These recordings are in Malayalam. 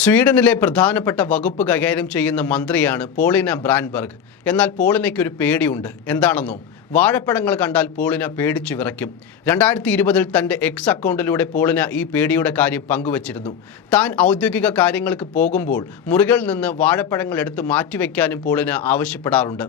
സ്വീഡനിലെ പ്രധാനപ്പെട്ട വകുപ്പ് കൈകാര്യം ചെയ്യുന്ന മന്ത്രിയാണ് പോളിന ബ്രാൻഡ്ബർഗ്. എന്നാൽ പോളിനയ്ക്ക് ഒരു പേടിയുണ്ട്. എന്താണെന്നോ? വാഴപ്പഴങ്ങൾ കണ്ടാൽ പോളിന പേടിച്ചു വിറയ്ക്കും. 2020-ൽ തൻ്റെ എക്സ് അക്കൗണ്ടിലൂടെ പോളിന ഈ പേടിയുടെ കാര്യം പങ്കുവച്ചിരുന്നു. താൻ ഔദ്യോഗിക കാര്യങ്ങൾക്ക് പോകുമ്പോൾ മുറികളിൽ നിന്ന് വാഴപ്പഴങ്ങൾ എടുത്ത് മാറ്റിവെക്കാനും പോളിന ആവശ്യപ്പെടാറുണ്ട്.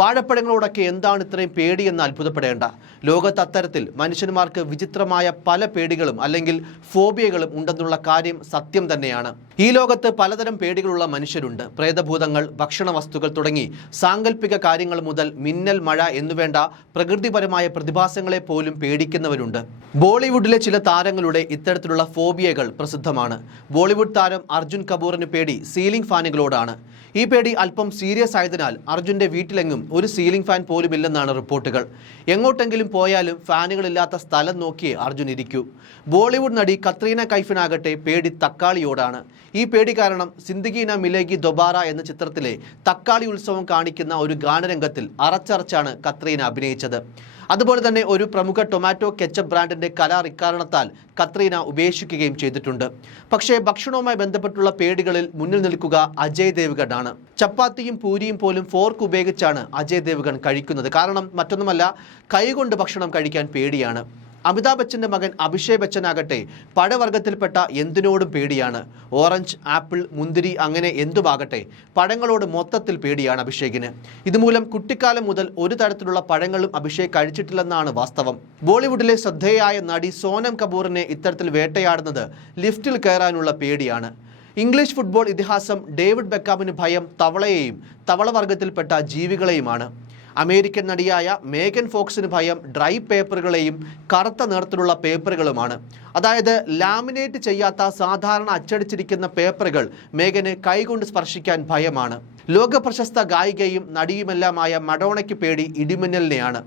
വാഴപ്പഴങ്ങളോടൊക്കെ എന്താണ് ഇത്രയും പേടിയെന്ന് അത്ഭുതപ്പെടേണ്ട. ലോകത്ത് അത്തരത്തിൽ മനുഷ്യന്മാർക്ക് വിചിത്രമായ പല പേടികളും അല്ലെങ്കിൽ ഫോബിയകളും ഉണ്ടെന്നുള്ള കാര്യം സത്യം തന്നെയാണ്. ഈ ലോകത്ത് പലതരം പേടികളുള്ള മനുഷ്യരുണ്ട്. പ്രേതഭൂതങ്ങൾ, ഭക്ഷണ വസ്തുക്കൾ തുടങ്ങി സാങ്കല്പിക കാര്യങ്ങൾ മുതൽ മിന്നൽ, മഴ എന്നുവേണ്ട പ്രകൃതിപരമായ പ്രതിഭാസങ്ങളെ പോലും പേടിക്കുന്നവരുണ്ട്. ബോളിവുഡിലെ ചില താരങ്ങളുടെ ഇത്തരത്തിലുള്ള ഫോബിയകൾ പ്രസിദ്ധമാണ്. ബോളിവുഡ് താരം അർജുൻ കപൂറിന് പേടി സീലിംഗ് ഫാനുകളോടാണ്. ഈ പേടി അല്പം സീരിയസ് ആയതിനാൽ അർജുൻ്റെ വീട്ടിലെങ്ങും ഒരു സീലിംഗ് ഫാൻ പോലും ഇല്ലെന്നാണ് റിപ്പോർട്ടുകൾ. എങ്ങോട്ടെങ്കിലും പോയാലും ഫാനുകളില്ലാത്ത സ്ഥലം നോക്കിയേ അർജുൻ ഇരിക്കൂ. ബോളിവുഡ് നടി കത്രീന കൈഫിനാകട്ടെ പേടി തക്കാളിയോടാണ്. ഈ പേടി കാരണം സിന്ദഗി നാ മിലേഗി ദൊബാര എന്ന ചിത്രത്തിലെ തക്കാളി ഉത്സവം കാണിക്കുന്ന ഒരു ഗാനരംഗത്തിൽ അറച്ചറച്ചാണ് കത്രീന അഭിനയിച്ചത്. അതുപോലെ തന്നെ ഒരു പ്രമുഖ ടൊമാറ്റോ കെച്ചപ്പ് ബ്രാൻഡിന്റെ കരാർ ഇക്കാരണത്താൽ കത്രീന ഉപേക്ഷിക്കുകയും ചെയ്തിട്ടുണ്ട്. പക്ഷേ ഭക്ഷണവുമായി ബന്ധപ്പെട്ടുള്ള പേടികളിൽ മുന്നിൽ നിൽക്കുക അജയ് ദേവ്ഗൺ ആണ്. ചപ്പാത്തിയും പൂരിയും പോലും ഫോർക്ക് ഉപയോഗിച്ചാണ് അജയ് ദേവ്ഗൺ കഴിക്കുന്നത്. കാരണം മറ്റൊന്നുമല്ല, കൈകൊണ്ട് ഭക്ഷണം കഴിക്കാൻ പേടിയാണ്. അമിതാഭ് ബച്ചൻ്റെ മകൻ അഭിഷേക് ബച്ചനാകട്ടെ പഴവർഗ്ഗത്തിൽപ്പെട്ട എന്തിനോടും പേടിയാണ്. ഓറഞ്ച്, ആപ്പിൾ, മുന്തിരി അങ്ങനെ എന്തുമാകട്ടെ പഴങ്ങളോട് മൊത്തത്തിൽ പേടിയാണ് അഭിഷേകിന്. ഇതുമൂലം കുട്ടിക്കാലം മുതൽ ഒരു തരത്തിലുള്ള പഴങ്ങളും അഭിഷേക് കഴിച്ചിട്ടില്ലെന്നാണ് വാസ്തവം. ബോളിവുഡിലെ ശ്രദ്ധേയായ നടി സോനം കപൂറിനെ ഇത്തരത്തിൽ വേട്ടയാടുന്നത് ലിഫ്റ്റിൽ കയറാനുള്ള പേടിയാണ്. ഇംഗ്ലീഷ് ഫുട്ബോൾ ഇതിഹാസം ഡേവിഡ് ബെക്കാമിന് ഭയം തവളയെയും തവളവർഗ്ഗത്തിൽപ്പെട്ട ജീവികളെയുമാണ്. അമേരിക്കൻ നടിയായ മേഗൻ ഫോക്സിന് ഭയം ഡ്രൈ പേപ്പറുകളെയും കറുത്ത നിറത്തിലുള്ള പേപ്പറുകളുമാണ്. അതായത് ലാമിനേറ്റ് ചെയ്യാത്ത സാധാരണ അച്ചടിച്ചിരിക്കുന്ന പേപ്പറുകൾ മേഗന് കൈകൊണ്ട് സ്പർശിക്കാൻ ഭയമാണ്. ലോക പ്രശസ്ത ഗായികയും നടിയുമെല്ലാമായ മഡോണയ്ക്ക് പേടി ഇടിമിന്നലിനെയാണ്.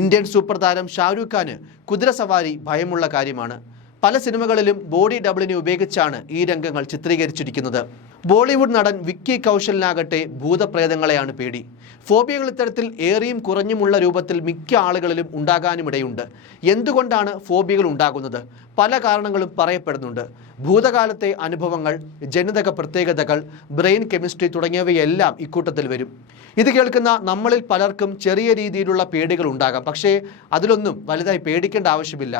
ഇന്ത്യൻ സൂപ്പർ താരം ഷാരൂഖ് ഖാന് കുതിരസവാരി ഭയമുള്ള കാര്യമാണ്. പല സിനിമകളിലും ബോഡി ഡബിളിനെ ഉപയോഗിച്ചാണ് ഈ രംഗങ്ങൾ ചിത്രീകരിച്ചിരിക്കുന്നത്. ബോളിവുഡ് നടൻ വിക്കി കൗശലിനാകട്ടെ ഭൂതപ്രേതങ്ങളെയാണ് പേടി. ഫോബിയകൾ ഇത്തരത്തിൽ ഏറിയും കുറഞ്ഞുമുള്ള രൂപത്തിൽ മിക്ക ആളുകളിലും ഉണ്ടാകാനുമിടയുണ്ട്. എന്തുകൊണ്ടാണ് ഫോബിയകൾ ഉണ്ടാകുന്നത്? പല കാരണങ്ങളും പറയപ്പെടുന്നുണ്ട്. ഭൂതകാലത്തെ അനുഭവങ്ങൾ, ജനിതക പ്രത്യേകതകൾ, ബ്രെയിൻ കെമിസ്ട്രി തുടങ്ങിയവയെല്ലാം ഇക്കൂട്ടത്തിൽ വരും. ഇത് കേൾക്കുന്ന നമ്മളിൽ പലർക്കും ചെറിയ രീതിയിലുള്ള പേടികൾ ഉണ്ടാകാം. പക്ഷേ അതിലൊന്നും വലുതായി പേടിക്കേണ്ട ആവശ്യമില്ല.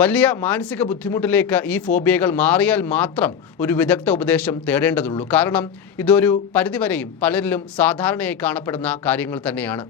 വലിയ മാനസിക ബുദ്ധിമുട്ടിലേക്ക് ഈ ഫോബിയകൾ മാറിയാൽ മാത്രം ഒരു വിദഗ്ധ ഉപദേശം തേടേണ്ടതുള്ളൂ. കാരണം ഇതൊരു പരിധിവരെയും പലരിലും സാധാരണയായി കാണപ്പെടുന്ന കാര്യങ്ങൾ തന്നെയാണ്.